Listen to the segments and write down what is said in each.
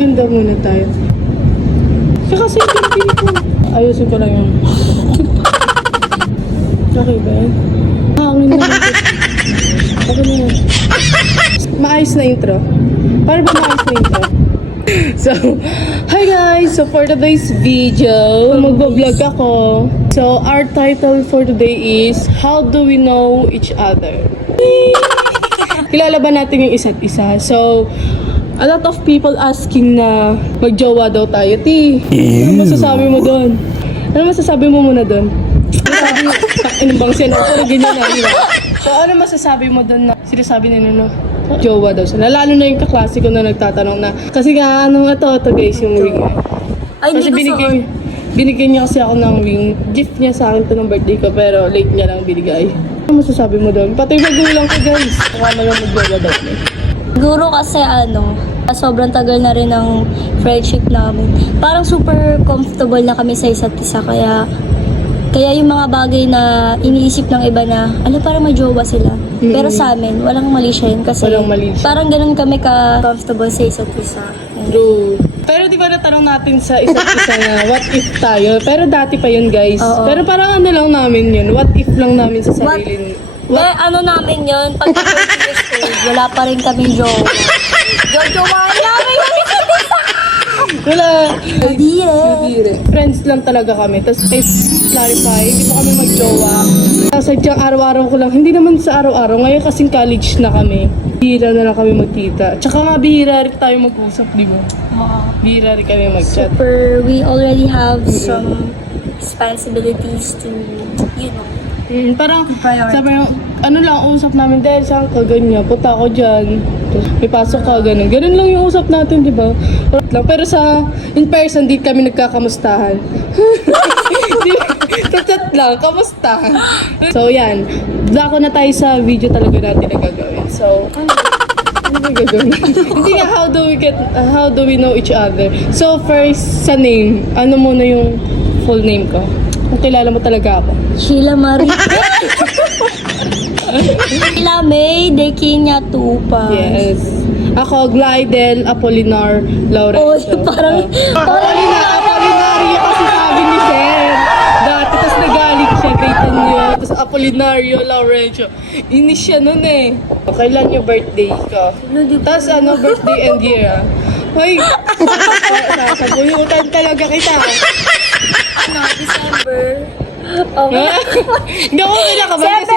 Maganda muna tayo. Kasi hindi ko. Ayusin ko lang yung... Okay ba yan? Hangin na lang. Okay na yan. Maayos na intro. Paano ba maayos na intro? So, hi guys! So for today's video, magbablog ako. So our title for today is How Do We Know Each Other? Kilala ba natin yung isa't isa? So, a lot of people asking na magjowa daw tayo. Ti, ano masasabi mo doon? Ano masasabi mo muna doon? Sabi mo, inubang siya na ako, ganyan na, di ba? So, ano masasabi mo doon na sinasabi ni Nuno? Jowa daw siya. Lalo na yung kaklase ko na nagtatanong na, kasi nga, ano nga to guys, yung ring. Ay, Kasi binigyan niya kasi ako ng ring. Gift niya sa akin to ng birthday ko, pero late niya lang binigay. Ano masasabi mo doon? Pati magulang ko guys. Mukha na lang magjowa daw. Siguro kasi sobrang tagal na rin ng friendship namin. Parang super comfortable na kami sa isa't isa. Kaya yung mga bagay na iniisip ng iba na, parang may jowa sila. Pero sa amin, walang mali siya yun. Kasi Walang mali siya. parang ganun kami ka-comfortable sa isa't isa. True. Pero di ba natanong natin sa isa't isa na what if tayo? Pero dati pa yun guys. Oo. Pero parang ano lang namin yun. What if lang namin sa sarili. Namin yun, pag 30 years old, wala pa rin kami jowa. Jojowain namin kami sa isa! Wala. Hindi Friends lang talaga kami. Tapos clarify, hindi mo kami magjowa. Sadyang araw-araw ko lang. Hindi naman sa araw-araw. Ngayon kasing college na kami. Bihira na lang kami magkita. Tsaka nga bihira rin tayo mag-usap, di ba? Bihira rin kami mag-chat. We already have some responsibilities to, Parang, sabi yung, ano lang, usap namin dahil saan ka, ganyan, punta ako dyan, tapos may pasok ka, ganun. Ganun lang yung usap natin, di ba? Pero sa, in person, di kami nagkakamustahan. Sa chat lang, kamusta? So, yan. Dako na tayo sa video talaga natin na gagawin. So, ano ba gagawin? Hindi nga, how do we know each other? So, first, sa name, ano muna yung full name ko? Kung kilala mo talaga ako. Sheila Marie. Sheila May Dequiña Tupa. Yes. Ako, Glidel Apolinar Laurencio. Parang Apolinario kasi sabi ni Sir. Dati, tapos nagalit siya, Grayton yun. Tapos Apolinario Laurencio. Inis siya nun eh. Kailan yung birthday ko? Tapos birthday and year ah. Hoy, sabuyutan talaga kita. December. Hindi ako kinakabahan kasi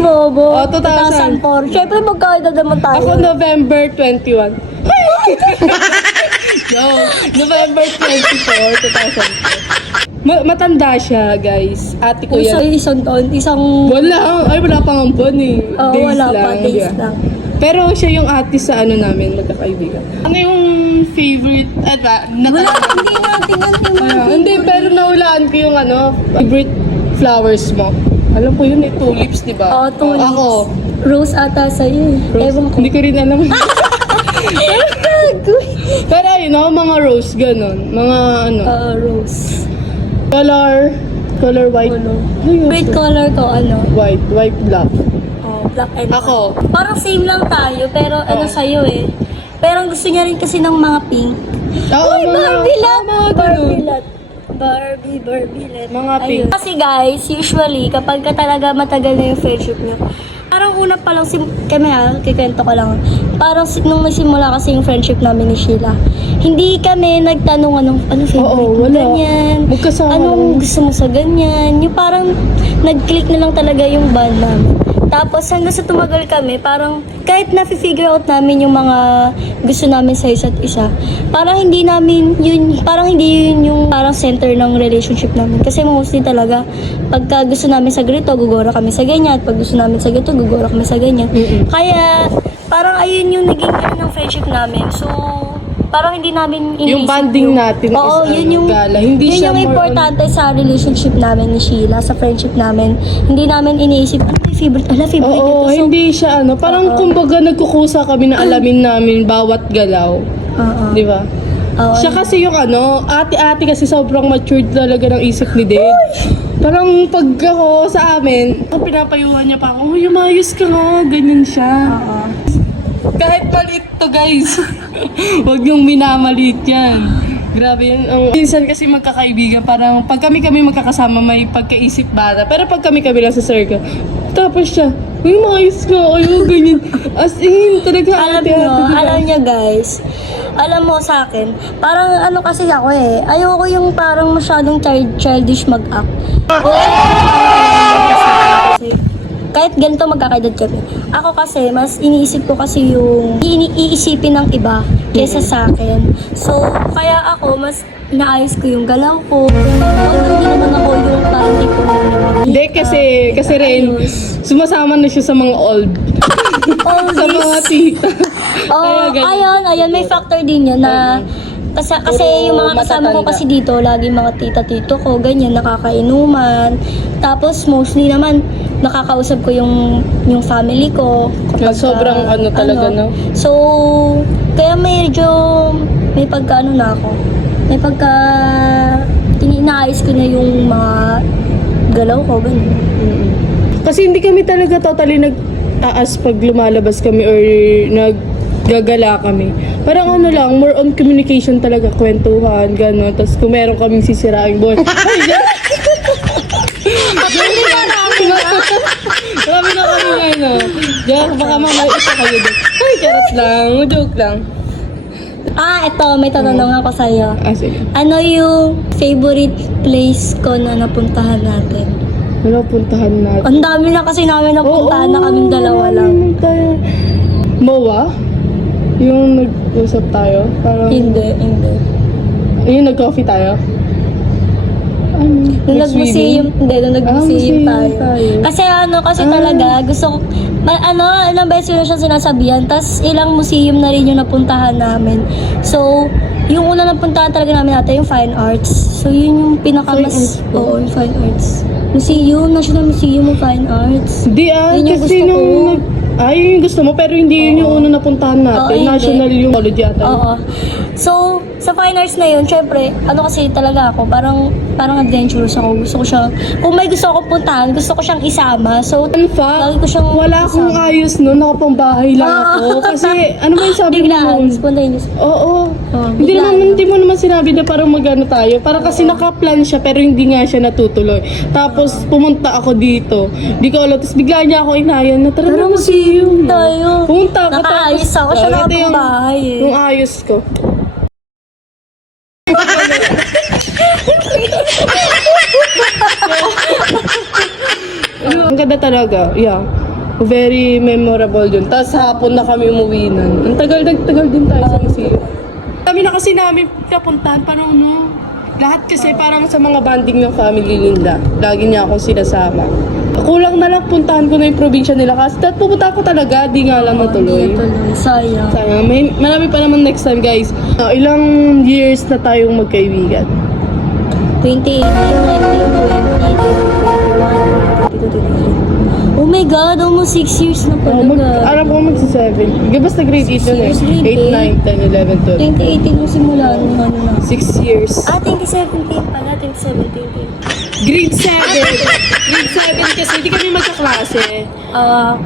17, bobo. 2000. 2004. Siyempre magkaedad naman tayo. ako November 21. No, November 24, 2004. Matanda siya, guys. Ate ko yan. Isang taon, Wala pa nga buwan eh. Oo, Days wala lang, pa, days di ba? lang. Pero siya yung ate sa namin, magkakaibigan. Ano yung favorite, Wala, hindi natin hindi, pero nahulaan ko yung favorite flowers mo. Alam ko yun tulips, di ba? Oo, tulips. Ako. Rose ata sa'yo eh. Ewan ko. Hindi ko rin alam. Pero mga rose, ganun. Mga Rose. color white. Favorite color ko, White, black. black and Ako. Parang same lang tayo, pero sa'yo eh. Pero gusto niya rin kasi ng mga pink. Uy, Barbie lot! Barbie lot. Mga pink. Ayun. Kasi guys, usually, kapag ka talaga matagal na yung friendship niyo, parang una pa lang kami kikwento ko lang. Parang nung nagsimula kasi yung friendship namin ni Sheila, hindi kami nagtanong anong favorite mo, ganyan. Magkasama Anong gusto mo sa ganyan. Yung parang nag-click na lang talaga yung band namin. Tapos hanggang sa tumagal kami, parang kahit na-figure out namin yung mga gusto namin sa isa't isa, parang hindi yun yung parang center ng relationship namin. Kasi mostly talaga, pagka gusto namin sa ganito, gugora kami sa ganyan. At pag gusto namin sa ganito, gugora kami sa ganyan. Kaya, parang ayun yung naging ng friendship namin. So, parang hindi namin iniisip Yung bonding natin Oo, is yun yung gala. Hindi yun siya yung importante sa relationship namin ni Sheila, sa friendship namin. Hindi namin iniisip, favorite Oo, ito. So, hindi siya parang kumbaga nagkukusa kami na alamin namin bawat galaw. Di ba? Siya kasi yung ate-ate kasi sobrang matured talaga ng isip ni Dave. Parang pag ako sa amin, pinapayuhan niya pa ako, umayos ka nga, ganyan siya. Kahit maliit to guys. Huwag niyong minamalit yan. Grabe yun. Minsan kasi magkakaibigan, parang pag kami magkakasama, may pagkaisip bata. Pero pag kami lang sa circle, tapos siya, uy, maayos ka, ayaw, ganyan. As in, talaga. Alam nyo guys, alam mo sa akin, parang ano kasi ako eh, ayoko yung parang masyadong childish mag-act. Kasi, kahit ganito magkakaedad kami. Ako kasi, mas iniisip ko kasi yung iisipin ng iba kesa sa akin. So, kaya ako, mas inaayos ko yung galaw ko. Hindi naman ako yung parang ko. Hindi, kasi rin, sumasama na siya sa mga old. Sa mga tita. Oh, ayun, may factor din yun na kasi yung mga kasama ko kasi dito, lagi mga tita-tito ko, ganyan, nakakainuman. Tapos mostly naman, nakakausap ko yung family ko. Sobrang talaga, no? So, kaya medyo, may pagkaano na ako. May pagka, inaayos ko na yung mga galaw ko, ganyan. Kasi hindi kami talaga totally nagtaas pag lumalabas kami or naggagala kami. Parang lang, more on communication talaga, kwentuhan, gano'n. Tapos kung meron kaming sisiraing boy. Ay, yan! Marami na kami ngayon. Diyan, baka mamaya isa kayo doon. Ay, charot lang. Joke lang. Ito, may tatanong ako sa'yo. Sige. Ano yung favorite place ko na napuntahan natin? Wala, puntahan natin. Ang dami na kasi namin napuntahan na kaming dalawa lang. MOA? Yung nag-usap tayo? Parang... Hindi. Yung nag-coffee tayo? Nung nag-museum, museum tayo. tayo. Kasi talaga, gusto ko, ilang beses ko na siyang sinasabihan, tas ilang museum na rin yung napuntahan namin. So, yung una napuntahan talaga namin natin, yung Fine Arts. So, yun yung pinakamas, oo, yung Fine Arts. Museum, National Museum of Fine Arts. Hindi Yun yung kasi gusto ko. yun yung gusto mo, pero hindi yun yung una napuntahan natin. Oo, hindi. National yung college yata. Oo. So, sa Fine Arts na yun, syempre, kasi talaga ako, parang adventurous ako. Gusto ko siya, kung may gusto ako puntahan, gusto ko siyang isama. So, In fact, lagi ko siyang wala akong isama. ayos nun, nakapambahay lang ako. Kasi, ano ba yung sabi mo Biglaan, nun? spontaneous. Oo. Biglaan. Hindi mo naman sinabi na parang magano tayo. Parang kasi nakaplan siya, pero hindi nga siya natutuloy. Tapos, pumunta ako dito. Di ko alam. Tapos, bigla niya ako inayan na tara na museum. Tayo. Pumunta ako. Nakaayos ako siya ito yung nakapambahay eh. Yung ayos ko. Ang ganda talaga, yeah. Very memorable yun. Tapos hapon na kami umuwi nun. Ang tagal din tayo sa museum. Kami na kasi namin napuntahan, parang lahat kasi parang sa mga banding ng family nila. Lagi niya akong sinasama. Kulang na lang puntahan ko na yung probinsya nila kasi pupunta ako talaga, di nga lang natuloy. Sayang. Sayang. Marami pa naman next time, guys. Ilang years na tayong magkaibigan? 2018, 2020, 2021, 2022, 2023. Oh my God, almost 6 years na pala. Alam ko magsi-7. Basta grade 8 yun eh. 8, 9, 10, 11, 12. 2018 yung simula nung ano na. 6 years. 2017 pala, 2017. Grade 7. Grade 7 kasi hindi kami magkaklase.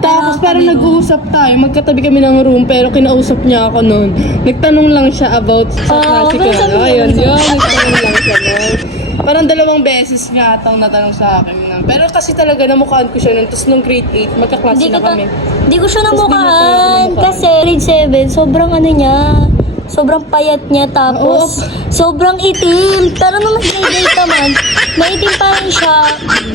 Tapos parang kami- nag-uusap tayo. Magkatabi kami ng room pero kinausap niya ako noon. Nagtanong lang siya about sa klase ko. pero sabi mo, Ayun, nagtanong lang siya noon. Parang 2 beses nga atang natanong sa akin. Pero kasi talaga namukhaan ko siya noon. Tapos nung grade 8, magkaklase na kami. Hindi ko siya Tapos di na namukhaan. tayo namukhaan. Kasi grade 7, sobrang niya. Sobrang payat niya. Tapos, sobrang itim. Pero nung grade 8 naman, maitim pa rin siya.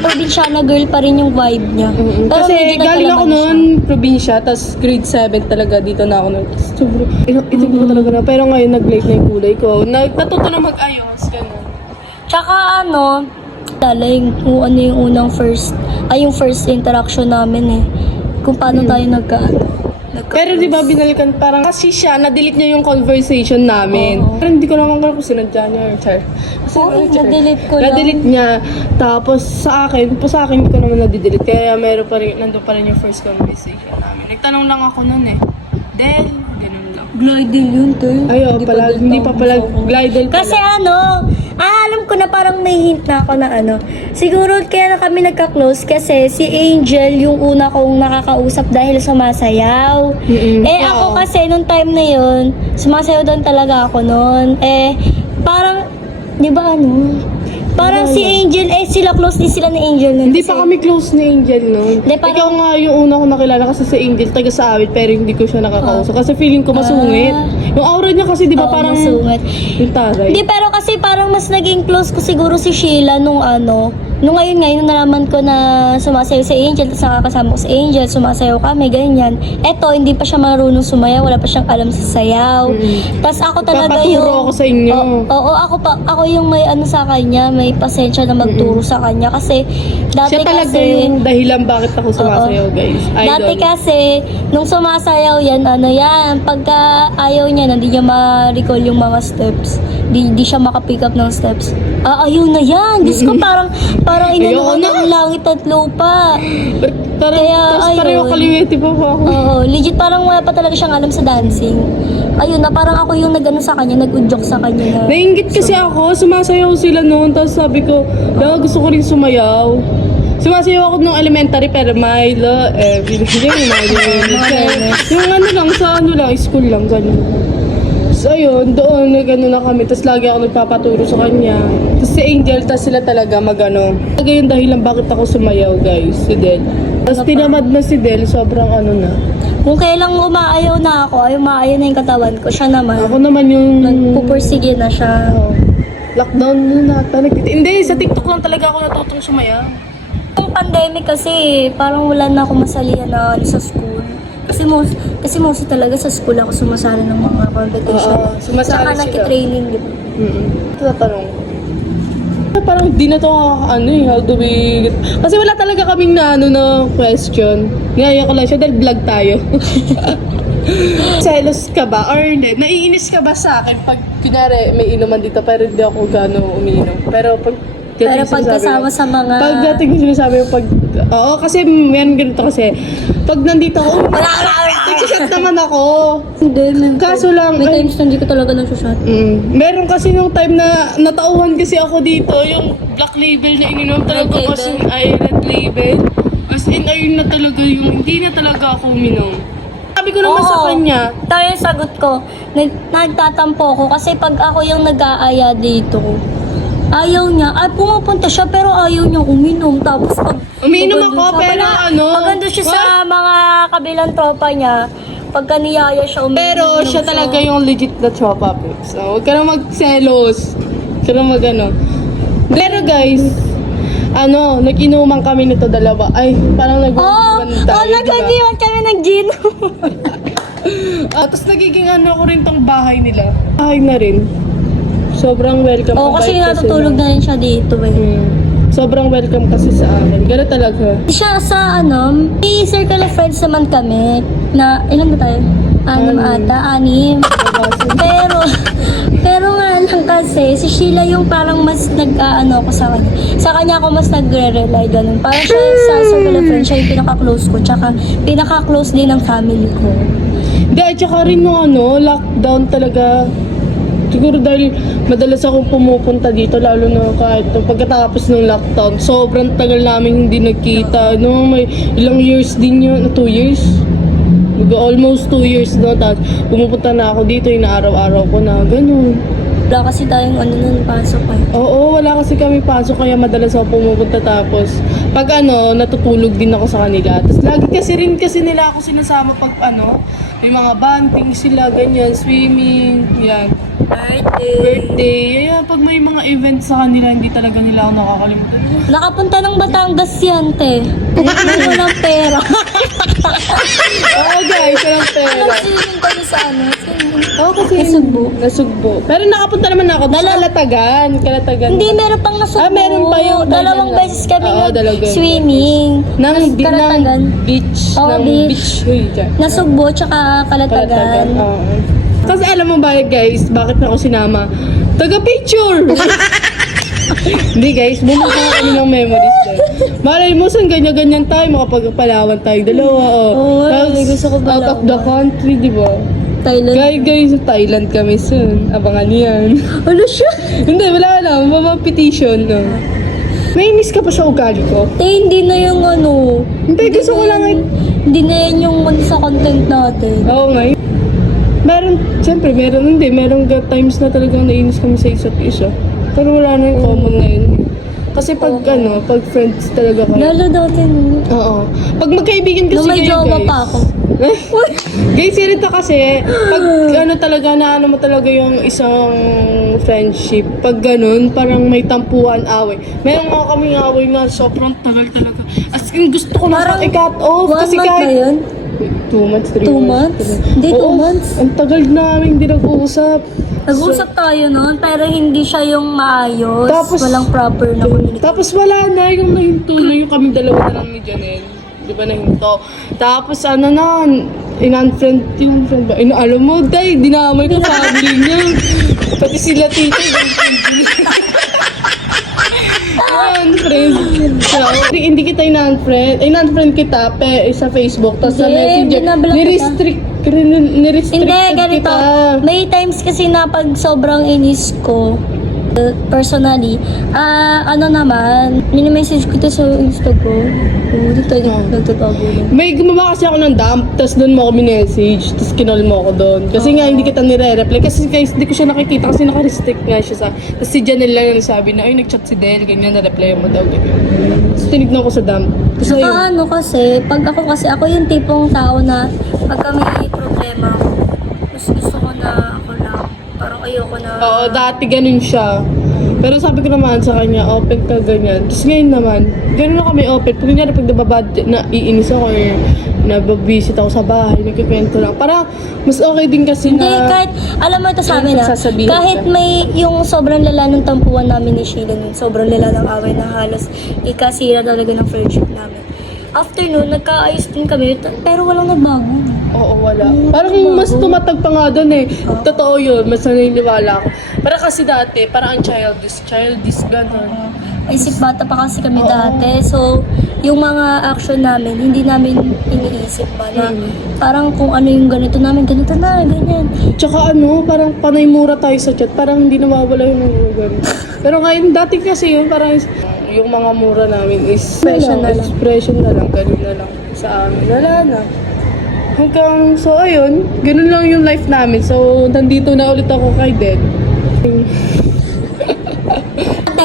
Probinsyana girl pa rin yung vibe niya. Pero Kasi medyo galing ako nagkalaman noon, probinsya, tapos grade 7 talaga dito na ako noon. Sobrang, itig ko talaga na. Pero ngayon, nag-late na yung kulay ko. Natuto na mag-ayos, gano'n. Tsaka talay kung ano yung unang yung first interaction namin eh. Kung paano tayo Pero di ba binalikan, parang kasi siya, na-delete niya yung conversation namin. Oo. Pero hindi ko naman kung sinadya niya or char. na-delete ko lang. Na-delete niya. Tapos sa akin hindi ko naman na-delete. Kaya meron pa rin, nandun pa rin yung first conversation namin. Nagtanong lang ako nun eh. Then, ganun lang. Gliding yun, tayo. Ayo, hindi pa pala, glidal pala. Kasi alam ko na parang may hint na ako na siguro kaya na kami nagka-close kasi si Angel yung una kong nakakausap dahil sumasayaw. Mm-mm. Ako Oo. kasi nung time na yun, sumasayaw doon talaga ako noon. Parang, di ba parang si Angel, sila close din sila ni Angel nun. Hindi Kasi- pa kami close ni Angel noon. Hindi, parang- Ikaw nga yung una ko nakilala kasi si Angel, taga sa awit, pero hindi ko siya nakakausap. Kasi feeling ko masungit. Yung aura niya kasi, di ba, Oo, parang masungit. yung taray. Hindi, pero kasi parang mas naging close ko siguro si Sheila nung ngayon nalaman ko na sumasayaw si Angel, tapos nakakasama ko si Angel, sumasayaw kami, ganyan. Eto, hindi pa siya marunong sumayaw, wala pa siyang alam sa sayaw. Tapos ako talaga Papaturo yung... ako sa inyo. Oo, ako yung may sa kanya, may pasensya na magturo sa kanya. Kasi dati Siya talaga kasi... yung dahilan bakit ako sumasayaw, guys. Idol. Dati kasi, nung sumasayaw yan, pagka ayaw niya, hindi niya ma-recall yung mga steps. Di siya makapick up ng steps. Ayaw na yan. Diyos ko, parang Ayoko inano na. ng langit at lupa. Tapos Kaya, pareho ayun. kaliwete pa ako. Oo, legit parang wala pa talaga siyang alam sa dancing. Ayun na, parang ako yung nag-ano sa kanya, nag-udyok sa kanya na. Nainggit kasi ako, sumasayaw sila noon, tapos sabi ko, gusto ko rin sumayaw. Sumasayaw ako nung elementary, pero Milo, hindi yung Milo. Yung lang, sa school lang, ganun. So ayun, doon nag-ano na kami, tapos lagi ako nagpapaturo sa kanya. Tapos si Angel, tapos sila talaga talaga yung dahilan bakit ako sumayaw, guys, si Del. Tapos tinamad na si Del, sobrang na. Kung kailang umaayaw na ako, umaayaw na yung katawan ko, siya naman. Ako naman yung... Nagpupursige na siya. Lockdown na hindi, sa TikTok lang talaga ako natutong sumayaw. Yung pandemic kasi, parang wala na ako masalihan na sa school. Kasi mostly talaga sa school ako sumasali ng mga competition. Oo, sumasali Saka sila. naki-training, di ba? Tatanong. Parang di na to how do we... Kasi wala talaga kaming na question. Ngaya ko lang siya dahil vlog tayo. Selos ka ba? Or hindi? Naiinis ka ba sa akin pag kunyari may inuman dito pero hindi ako gano'ng umiinom? Pero pag Kasama sa mga... Pagdating ko sinasabi yung Oo, kasi yan ganito kasi. Pag nandito ako, nagsishot naman ako. Hindi, Kaso lang, may times na hindi ko talaga nagsushot. Meron kasi nung time na natauhan kasi ako dito, yung black label na ininom talaga Red kasi ay red label. As in, ayun na talaga yung, hindi na talaga ako uminom. Sabi ko naman sa kanya, Tayo yung sagot ko. Nagtatampo ko kasi pag ako yung nag-aaya dito, ayaw niya. Pumupunta siya pero ayaw niya uminom. Tapos pag... umiinom pag ako, andun siya, pero Pag andun siya sa mga kabilang tropa niya, pagka niyaya siya uminom. pero siya talaga yung legit na tropa. So, huwag ka na magselos. Huwag ka na Pero guys, nag-inuman kami nito dalawa. Ay, parang nag-inuman tayo, diba? nag-iwan kami ng gin. Tapos nagiging ko rin tong bahay nila. Bahay na rin. Sobrang welcome. Kasi Kahit natutulog na rin siya dito eh. Sobrang welcome kasi sa akin. Gano'n talaga. Siya sa may circle of friends naman kami na, ilan ba tayo? 6 ata, 6. Pero nga lang kasi, si Sheila yung parang mas ko sa kanya. Sa kanya ako mas nagre-rely, ganun. Parang siya sa circle of friends, siya yung pinaka-close ko, tsaka pinaka-close din ng family ko. Hindi, at saka rin nung lockdown talaga. Siguro dahil madalas akong pumupunta dito, lalo na kahit pagkatapos ng lockdown. Sobrang tagal namin hindi nagkita. May ilang years din yun, 2 years? Almost 2 years na. Tapos pumupunta na ako dito, inaaraw-araw ko na, ganun. Wala kasi tayong nun, pasok eh. Oo, wala kasi kami pasok kaya madalas ako pumupunta tapos pag natutulog din ako sa kanila. Tapos lagi kasi nila ako sinasama pag may mga banting sila, ganyan, swimming, yan. Birthday. Kaya pag may mga events sa kanila, hindi talaga nila ako nakakalimutan. Nakapunta ng Batangas yan, te. Walang pera. Oo guys, walang pera. Nag-swimming kami sa Oo kasi Nasugbo. Pero nakapunta naman ako sa Kalatagan. Hindi, meron pang nasugbo. Meron pa yung Dalawang beses kami dalawa. swimming. Ng Kalatagan. beach. Oo, ng beach. Uy, dyan. Nasugbo, tsaka Kalatagan. Oo. Kasi alam mo ba guys, bakit ako sinama? Taga-picture! Hindi guys, bumili kami ng memories din. Malay mo, saan ganyan-ganyan tayo, makapagpalawan tayo dalawa. Oo, gusto ko out of the country, di ba? Thailand. Guys, sa Thailand kami soon. Abangan yan. Ano siya? Hindi, wala lang. Petition. No. May miss ka pa sa ugali ko? Te, hindi na yung Hindi, gusto ko lang Hindi na yan yung sa content natin. Oo nga. Meron, siyempre, meron hindi. Meron times na talagang nainis kami sa isa't isa. Pero wala na yung common ngayon. Kasi pag pag friends talaga kayo. Lalo dati no. Oo. Pag magkaibigan kasi Nung may kayo, jowa guys. pa ako. Guys, ganito kasi, pag talaga na mo talaga yung isang friendship, pag ganun, parang may tampuan, away. Meron nga kaming away na sobrang tagal talaga. As in, gusto ko na Parang i-cut off. 1 Kasi month ba kahit yun? 2 months, 3 2 months. months? Hindi, 2 Oo, months. Ang tagal namin hindi nag-uusap. Nag-usap tayo noon, pero hindi siya yung maayos. Tapos- Walang proper na communication. Tapos wala na, yung nahinto na yung kami dalawa na lang ni Janelle. Di ba nahinto? Tapos ano na, in-unfriend ba? Alam mo, day, dinamay ko family niya. Pati sila tita, in-unfriend. So, hindi kita in-unfriend. In-unfriend kita sa Facebook, tapos sa Hindi, Messenger. binablock Ni-restrict Hindi, ganito. kita. May times kasi na pag sobrang inis ko, personally, ano naman, minimessage ko to sa Instagram. Dito tayo nagtatago lang. May gumawa kasi ako ng dump, tapos doon mo ako minessage, tapos kinol mo ako doon. Kasi nga hindi kita nire-reply, kasi guys, hindi ko siya nakikita kasi naka-restrict nga siya sa... Tapos si Janelle lang yung sabi na, ay nag-chat si Del, ganyan, na-reply mo daw, ganyan. Tapos tinignan ko sa dump. Tapos Saka ayun, ano kasi, pag ako yung tipong tao na pagka may problema, mas gusto ko na ako lang. Parang ayoko na... oo, dati ganun siya. Pero sabi ko naman sa kanya, open ka ganyan. Tapos ngayon naman, ganun na kami open. Pag nangyari pag nababad, naiinis ako or nababisit ako sa bahay, nagkikwento lang. Para mas okay din kasi Hindi, na... kahit, alam mo ito sa amin Sasabihin kahit ka. may yung sobrang lala ng tampuan namin ni Sheila nun, sobrang lala ng away na halos ikasira talaga ng friendship namin. After nun, nagkaayos din kami, pero walang nagbago. Oo, wala. Parang mas tumatag pa nga doon eh. Totoo yun, mas naniniwala ako. Para kasi dati, parang ang childish, gano'n. Isip bata pa kasi kami dati, so yung mga action namin, hindi namin iniisip pa na parang kung ano yung ganito namin, ganito na, ganyan. Tsaka parang panay mura tayo sa chat, parang hindi nawawala yung ganun. Pero ngayon, dati kasi yun, parang yung mga mura namin is expression na lang, ganun na lang sa amin. Wala na. Hanggang, so ayun, ganun lang yung life namin. So, nandito na ulit ako kay Del.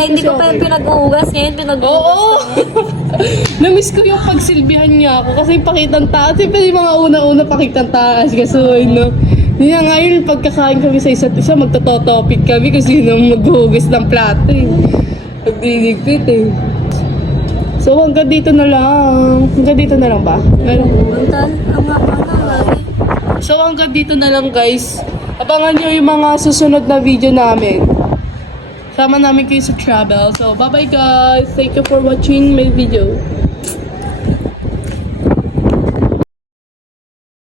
Hindi ko pa yung pinag-uugas, ngayon pinag-uugas. Oo! Namiss ko yung pagsilbihan niya ako kasi pakitang taas. Siyempre yung mga una-una pakitang taas. Kasi no. Hindi na ngayon pagkakain kami sa isa't isa, magtotopic kami kasi sino maghuhugas ng plato eh. Nagdiligpit eh. So hanggang dito na lang. Hanggang dito na lang ba? So hanggang dito na lang guys. Abangan nyo yung mga susunod na video namin. Sama namin kayo sa travel. So bye bye guys. Thank you for watching my video.